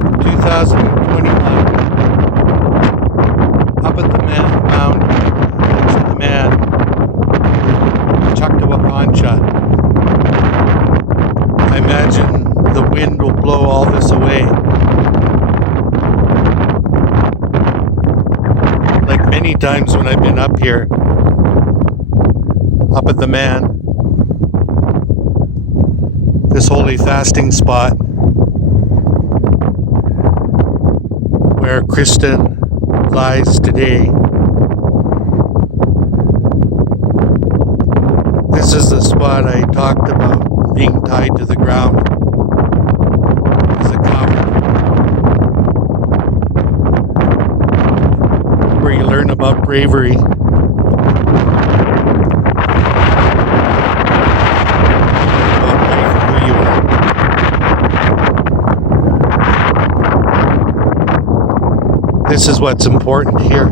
2021, up at the mound next to the man, Chuktawakancha. I imagine the wind will blow all this away. Like many times when I've been up here, up at the man, this holy fasting spot where Kristen lies today. This is the spot I talked about being tied to the ground as a copper, where you learn about bravery. This is what's important here.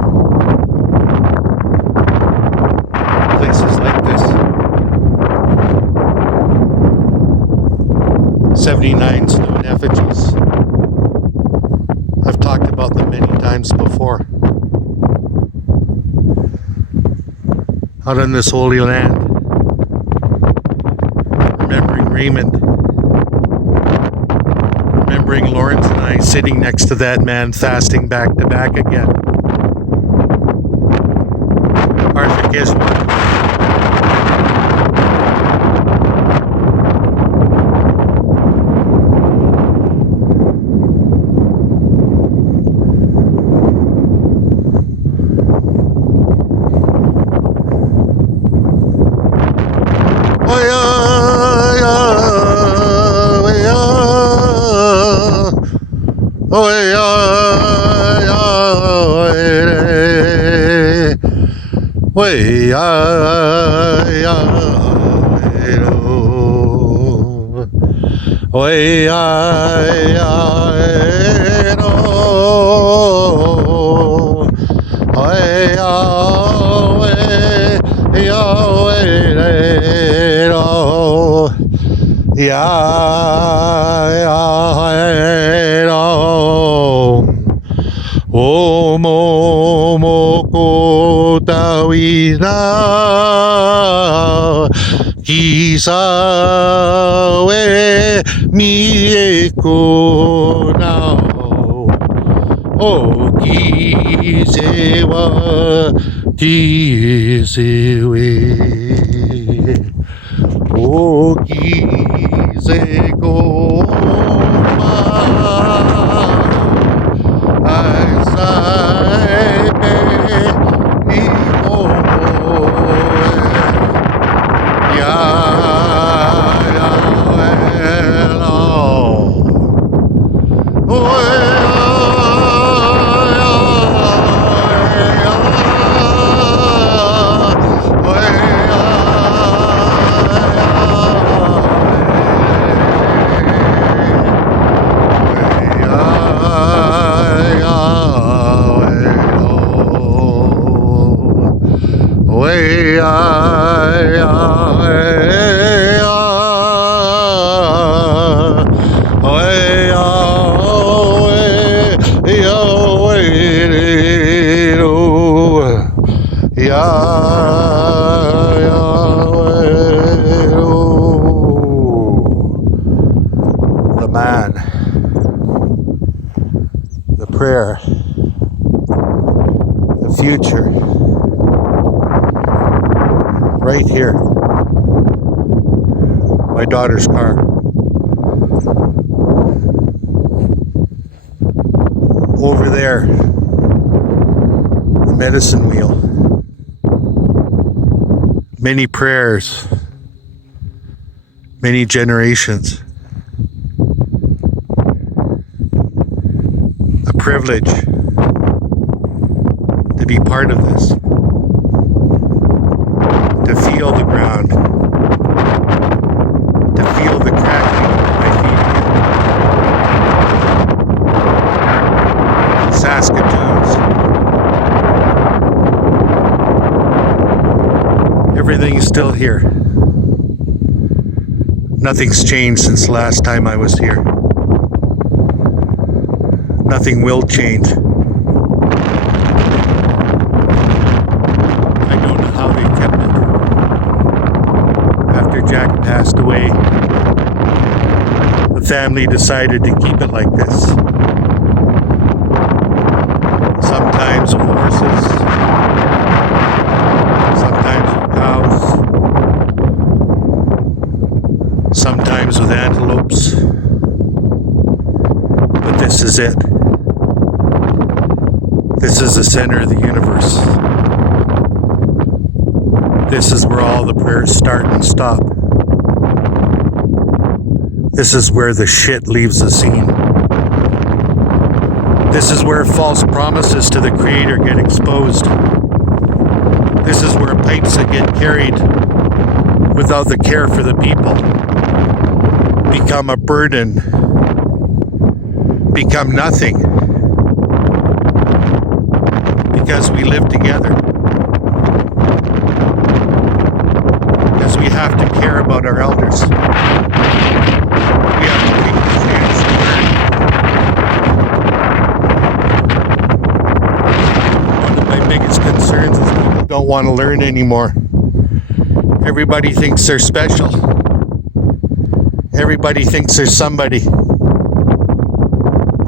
Places like this. 79 stone effigies. I've talked about them many times before. Out on this holy land. Remembering Raymond. Remembering Lawrence and I sitting next to that man fasting back to back again. Arthur Gisborne. Kisawe mieko nao o kisewa kisewe o kiseko the man, the prayer, the future, right here. My daughter's car. Over there, the medicine wheel. Many prayers, many generations. A privilege to be part of this. To feel the ground. To feel the cracking of my feet. Saskatoons. Everything's still here. Nothing's changed since the last time I was here. Nothing will change. I don't know how they kept it. After Jack passed away, the family decided to keep it like this. Sometimes with horses, sometimes with cows, sometimes with antelopes. But this is it. This is the center of the universe. This is where all the prayers start and stop. This is where the shit leaves the scene. This is where false promises to the Creator get exposed. This is where pipes that get carried without the care for the people become a burden, become nothing, because we live together. Because we have to care about our elders. We have to take the chance to learn. One of my biggest concerns is people don't want to learn anymore. Everybody thinks they're special. Everybody thinks there's somebody.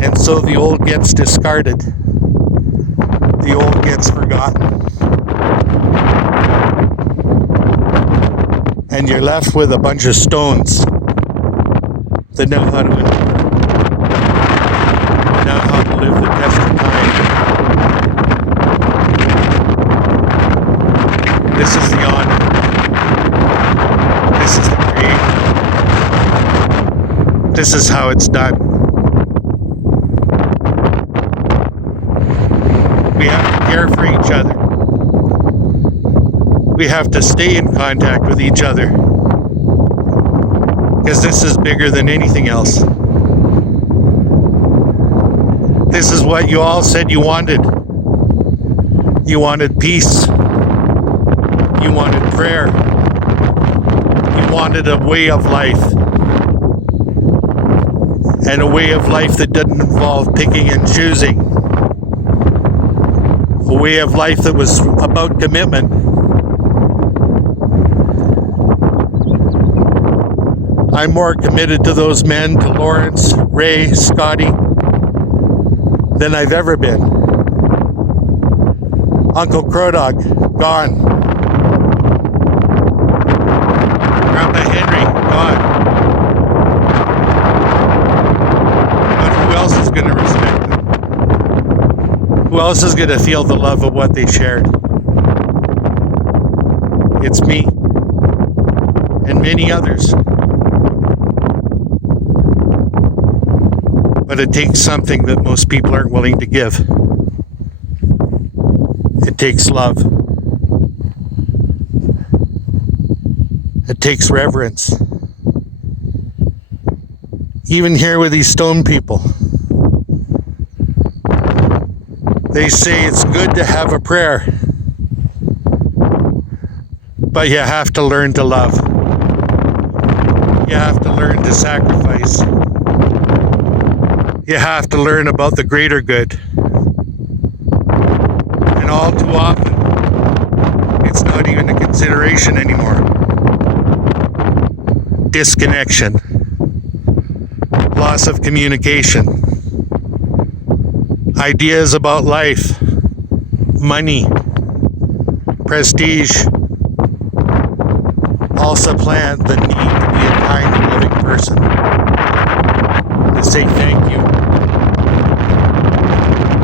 And so the old gets discarded. The old gets forgotten. And you're left with a bunch of stones that know how to endure, know how to live the test of time. This is the honor. This is the creator. This is how it's done. We have to care for each other. We have to stay in contact with each other. Because this is bigger than anything else. This is what you all said you wanted. You wanted peace. You wanted prayer. You wanted a way of life. And a way of life that didn't involve picking and choosing. A way of life that was about commitment. I'm more committed to those men, to Lawrence, Ray, Scotty, than I've ever been. Uncle Crow Dog, gone. Grandpa Henry, gone. But who else is going to respect them? Who else is going to feel the love of what they shared? It's me. And many others. But it takes something that most people aren't willing to give. It takes love. It takes reverence. Even here with these stone people, they say it's good to have a prayer, but you have to learn to love. You have to learn to sacrifice. You have to learn about the greater good. And all too often, it's not even a consideration anymore. Disconnection. Loss of communication. Ideas about life. Money. Prestige. All supplant the need to be a kind and living person. To say thank you.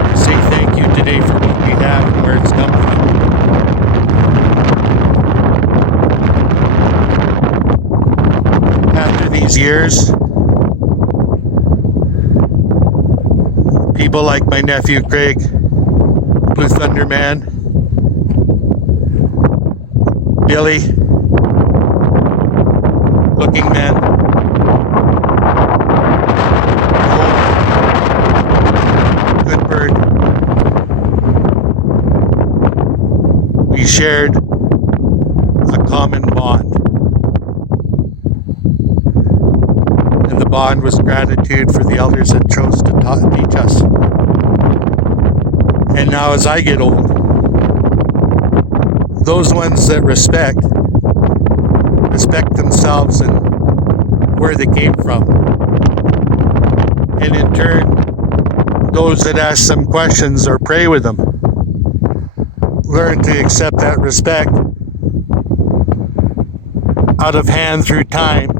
To say thank you today for what we have and where it's come from. After these years, people like my nephew Craig, Blue Thunder Man, Billy, Looking Man, Good Bird, we shared a common bond. And the bond was gratitude for the elders that chose to teach us. And now as I get old, those ones that respect themselves and where they came from. And in turn, those that ask them questions or pray with them learn to accept that respect out of hand through time,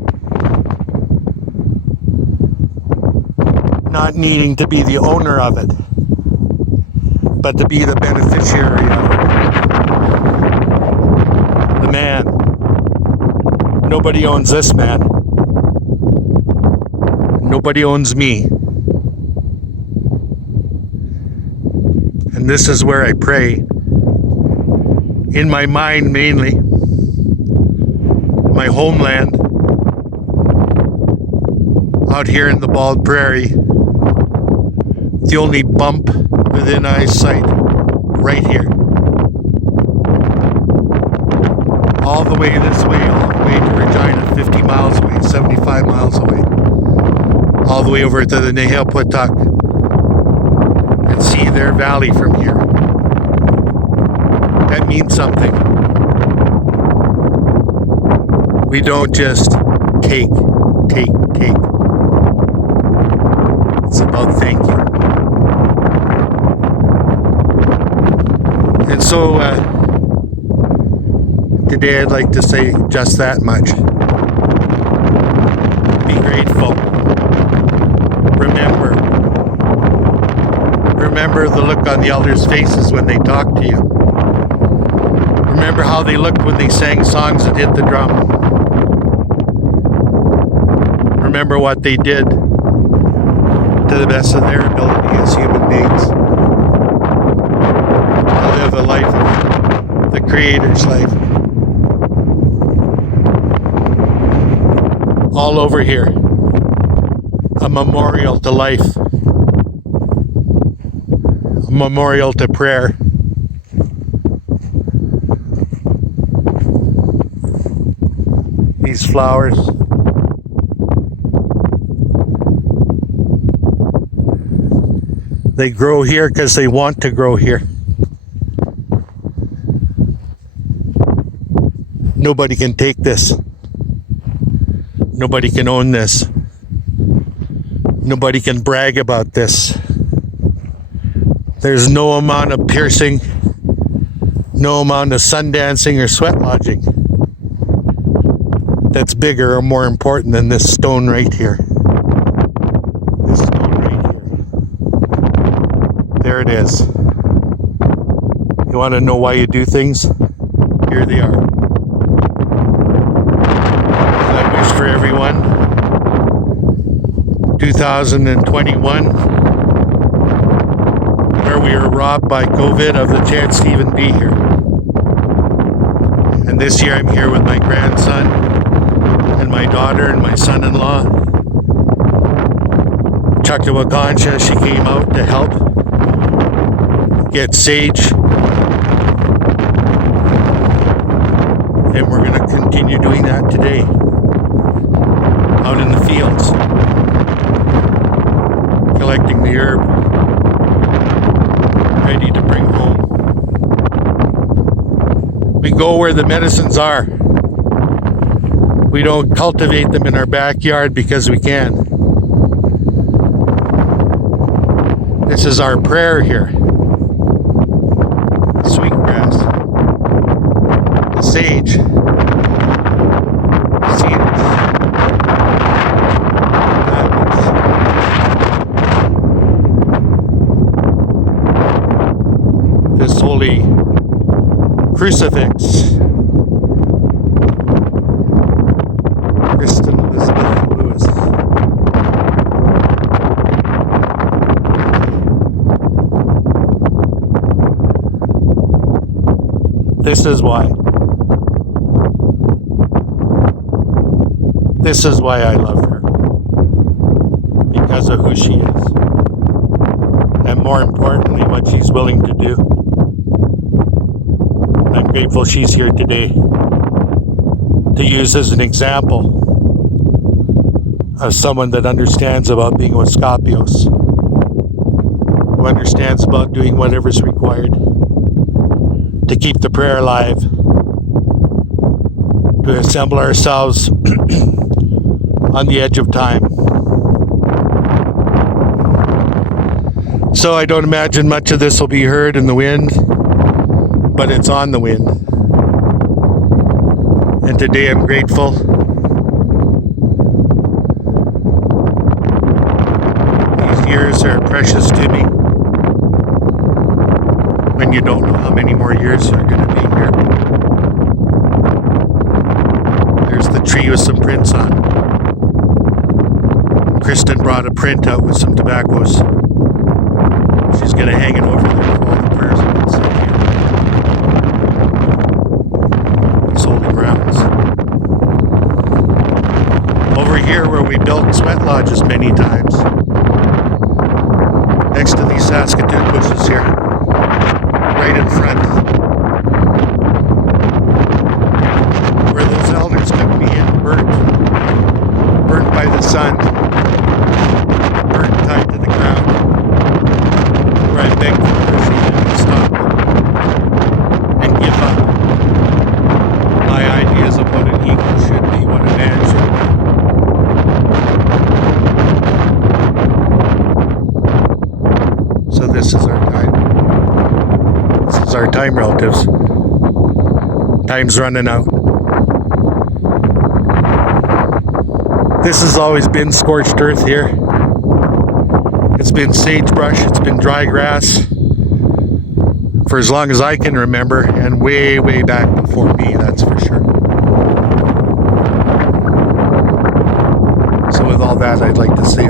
not needing to be the owner of it, but to be the beneficiary of it. The man. Nobody owns this man. Nobody owns me. And this is where I pray. In my mind mainly. My homeland. Out here in the Bald Prairie. The only bump within eyesight. Right here. All the way this way, all the way to Regina, 50 miles away, 75 miles away. All the way over to the Nehel-Pawtuck. And see their valley from here. That means something. We don't just take. It's about thank you. And so, today I'd like to say just that much. Be grateful. Remember the look on the elders' faces when they talked to you. Remember how they looked when they sang songs and hit the drum. Remember what they did to the best of their ability as human beings. To live a life of the Creator's life. All over here, a memorial to life, a memorial to prayer. These flowers, they grow here because they want to grow here. Nobody can take this. Nobody can own this. Nobody can brag about this. There's no amount of piercing, no amount of sun dancing or sweat lodging that's bigger or more important than this stone right here. This stone right here. There it is. You want to know why you do things? Here they are. For everyone, 2021, where we were robbed by COVID of the chance to even be here. And this year I'm here with my grandson and my daughter and my son-in-law. Chaktawakancha, she came out to help get sage. And we're going to continue doing that today. Out in the fields, collecting the herb, ready to bring home. We go where the medicines are. We don't cultivate them in our backyard because we can. This is our prayer here. Sweetgrass, the sage, cedars. This holy crucifix. Kristen Elizabeth Lewis. This is why. This is why I love her. Because of who she is. And more importantly, what she's willing to do. I'm grateful she's here today to use as an example of someone that understands about being with Scopios who understands about doing whatever's required to keep the prayer alive, to assemble ourselves on the edge of time. So I don't imagine much of this will be heard in the wind, but it's on the wind. And today I'm grateful. These years are precious to me when you don't know how many more years are going to be here. There's the tree with some prints on. Kristen brought a print out with some tobaccos. She's going to hang it over there for all the prayers that have been said here. It's holy grounds. Over here where we built sweat lodges many times, next to these Saskatoon bushes here, right in front, where those elders took me in, burnt by the sun, burnt tied to the ground, where I begged for mercy to stop and give up my ideas of what an eagle should be, what a man should be. So this is our time. This is our time, relatives. Time's running out. This has always been scorched earth here. It's been sagebrush, it's been dry grass for as long as I can remember, and way, way back before me, that's for sure. So with all that, I'd like to say,